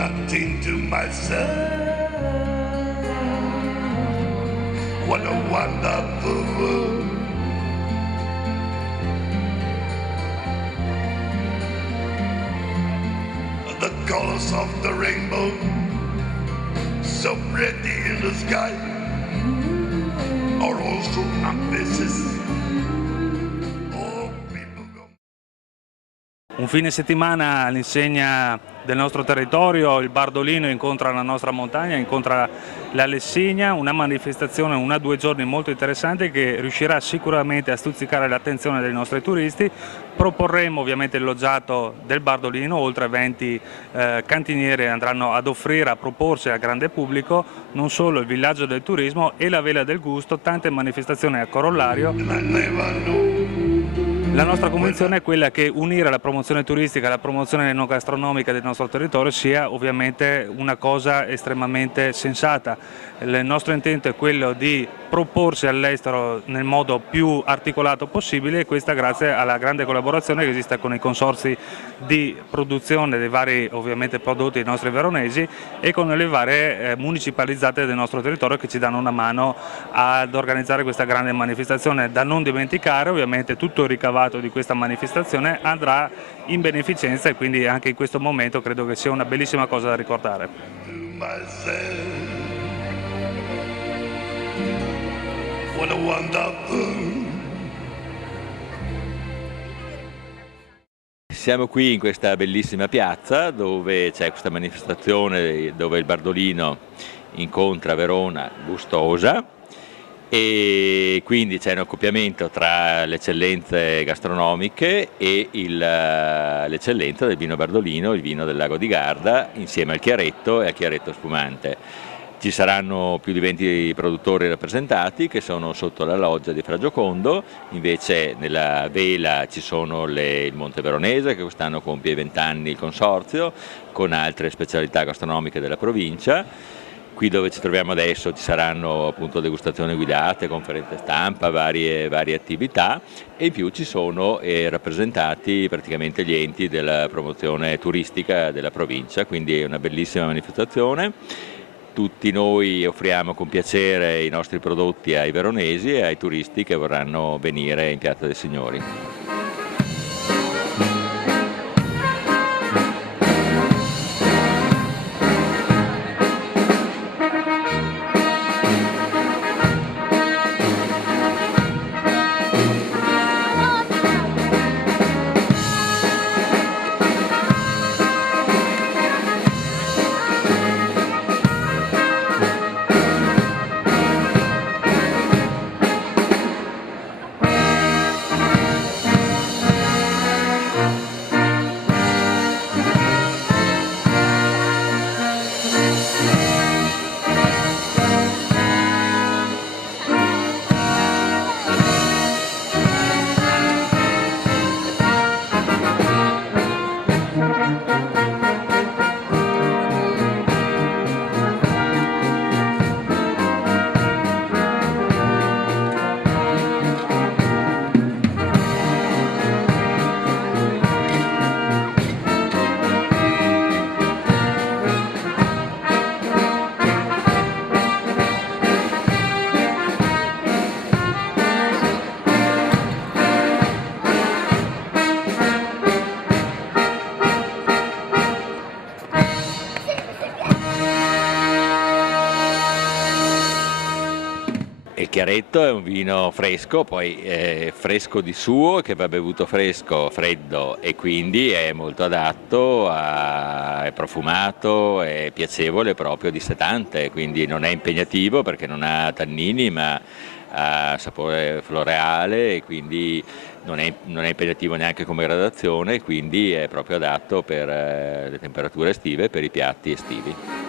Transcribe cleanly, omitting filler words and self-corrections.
And I think to myself, what a wonderful world. The colors of the rainbow, so pretty in the sky, are also on faces. Oh, people go. Un fine settimana all'insegna del nostro territorio, il Bardolino incontra la nostra montagna, incontra la Lessigna, una manifestazione, 1 o 2 giorni molto interessante che riuscirà sicuramente a stuzzicare l'attenzione dei nostri turisti. Proporremo ovviamente il loggiato del Bardolino, oltre a 20 cantinieri andranno ad offrire, a proporsi al grande pubblico non solo il villaggio del turismo e la Vela del Gusto, tante manifestazioni a corollario. La nostra convinzione è quella che unire la promozione turistica e la promozione enogastronomica del nostro territorio sia ovviamente una cosa estremamente sensata. Il nostro intento è quello di proporsi all'estero nel modo più articolato possibile, e questa grazie alla grande collaborazione che esiste con i consorzi di produzione dei vari ovviamente prodotti dei nostri veronesi e con le varie municipalizzate del nostro territorio che ci danno una mano ad organizzare questa grande manifestazione. Da non dimenticare, ovviamente tutto il ricavato di questa manifestazione andrà in beneficenza, e quindi anche in questo momento credo che sia una bellissima cosa da ricordare. What a wonderful. Siamo qui in questa bellissima piazza dove c'è questa manifestazione dove il Bardolino incontra Verona gustosa, e quindi c'è un accoppiamento tra le eccellenze gastronomiche e l'eccellenza del vino Bardolino, il vino del Lago di Garda, insieme al Chiaretto e al Chiaretto spumante. Ci saranno più di 20 produttori rappresentati che sono sotto la loggia di Fra Giocondo, invece nella Vela ci sono il Monte Veronese che quest'anno compie 20 anni il consorzio, con altre specialità gastronomiche della provincia. Qui dove ci troviamo adesso ci saranno appunto degustazioni guidate, conferenze stampa, varie attività, e in più ci sono rappresentati praticamente gli enti della promozione turistica della provincia, quindi è una bellissima manifestazione. Tutti noi offriamo con piacere i nostri prodotti ai veronesi e ai turisti che vorranno venire in Piazza dei Signori. Il Chiaretto è un vino fresco, poi è fresco di suo, che va bevuto fresco, freddo, e quindi è molto adatto, è profumato, è piacevole proprio, dissetante, quindi non è impegnativo perché non ha tannini, ma ha sapore floreale, e quindi non è impegnativo neanche come gradazione, quindi è proprio adatto per le temperature estive e per i piatti estivi.